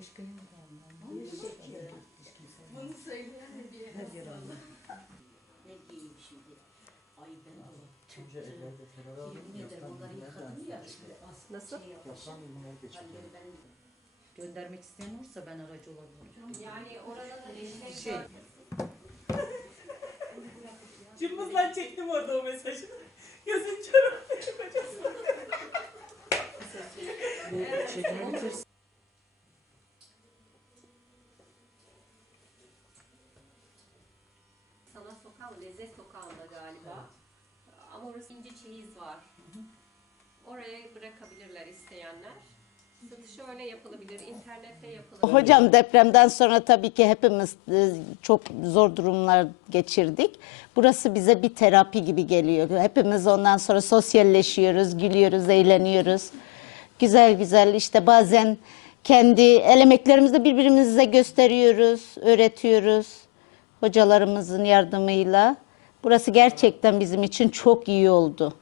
Başka yok Allah. Bunu söyleyen de bir Her yer Allah. Ne diyeyim şimdi? Ay ben Önce evlerde terör aldım. yemin ederim onları yıkadım ya işte aslında Nasıl? şey. Yapsam Göndermek isteyen olursa ben aracı olabilirim. Yani orada da eşek Şey, Cımbızla çektim orada o mesajı. Gözün bu çocuğun bitirsin. Mı? Lezzet sokağında galiba. Ama orası ince çeyiz var. Oraya bırakabilirler isteyenler. Satış öyle yapılabilir, internette yapılabilir. Hocam depremden sonra tabii ki hepimiz e, çok zor durumlar geçirdik. Burası bize bir terapi gibi geliyor. Hepimiz ondan sonra sosyalleşiyoruz, gülüyoruz, eğleniyoruz. Güzel güzel işte bazen kendi el emeklerimizi de birbirimize gösteriyoruz, öğretiyoruz hocalarımızın yardımıyla. Burası gerçekten bizim için çok iyi oldu.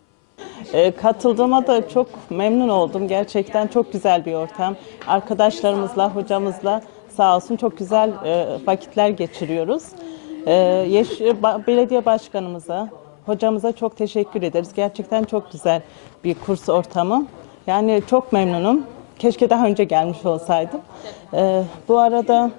E, Katıldığıma da çok memnun oldum. Gerçekten çok güzel bir ortam. Arkadaşlarımızla, hocamızla sağ olsun çok güzel e, vakitler geçiriyoruz. E, Yeş- Ba- Belediye Başkanımıza, hocamıza çok teşekkür ederiz. Gerçekten çok güzel bir kurs ortamı. Yani çok memnunum. Keşke daha önce gelmiş olsaydım. E, Bu arada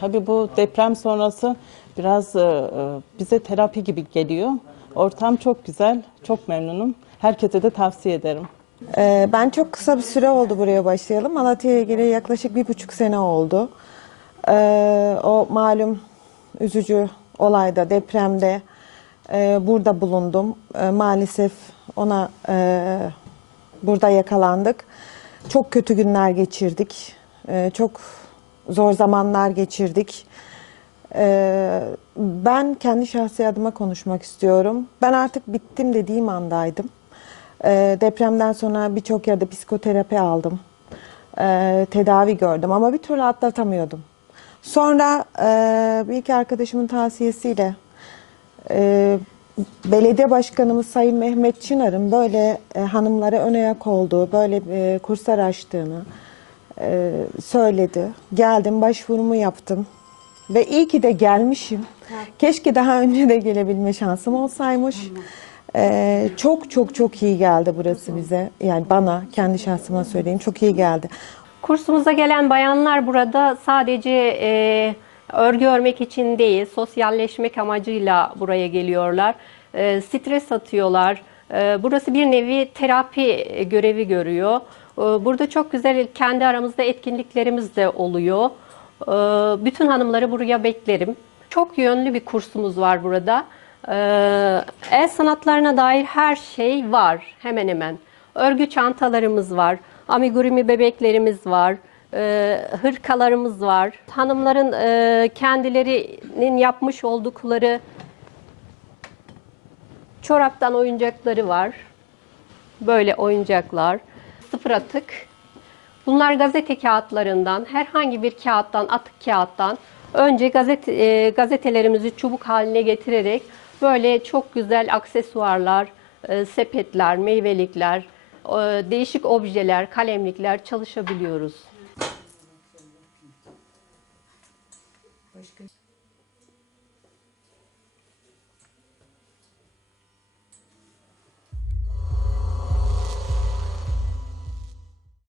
Tabii bu deprem sonrası biraz e, e, bize terapi gibi geliyor. Ortam çok güzel, çok memnunum. Herkese de tavsiye ederim. Ee, Ben çok kısa bir süre oldu buraya başlayalım. Malatya'ya göre yaklaşık bir buçuk sene oldu. O malum üzücü olayda, depremde e, burada bulundum. E, Maalesef ona e, burada yakalandık. Çok kötü günler geçirdik. E, Çok zor zamanlar geçirdik. Ee, Ben kendi şahsi adıma konuşmak istiyorum. Ben artık bittim dediğim andaydım. Ee, Depremden sonra birçok yerde psikoterapi aldım. Ee, Tedavi gördüm ama bir türlü atlatamıyordum. Sonra e, bir iki arkadaşımın tavsiyesiyle e, belediye başkanımız Sayın Mehmet Çınar'ın böyle e, hanımlara ön ayak olduğu, böyle e, kurslar açtığını e, söyledi. Geldim, başvurumu yaptım. Ve iyi ki de gelmişim. Keşke daha önce de gelebilme şansım olsaymış. Ee, çok çok çok iyi geldi burası bize. Yani bana, kendi şahsıma söyleyeyim çok iyi geldi. Kursumuza gelen bayanlar burada sadece e, örgü örmek için değil, sosyalleşmek amacıyla buraya geliyorlar. E, stres atıyorlar. E, burası bir nevi terapi görevi görüyor. E, burada çok güzel kendi aramızda etkinliklerimiz de oluyor. E, bütün hanımları buraya beklerim. Çok yönlü bir kursumuz var burada. E, el sanatlarına dair her şey var hemen hemen. Örgü çantalarımız var, amigurumi bebeklerimiz var, e, hırkalarımız var. Hanımların e, kendilerinin yapmış oldukları çoraptan oyuncakları var. Böyle oyuncaklar sıfır atık. Bunlar gazete kağıtlarından, herhangi bir kağıttan, atık kağıttan önce gazete, e, gazetelerimizi çubuk haline getirerek böyle çok güzel aksesuarlar, e, sepetler, meyvelikler, e, değişik objeler, kalemlikler çalışabiliyoruz. Başka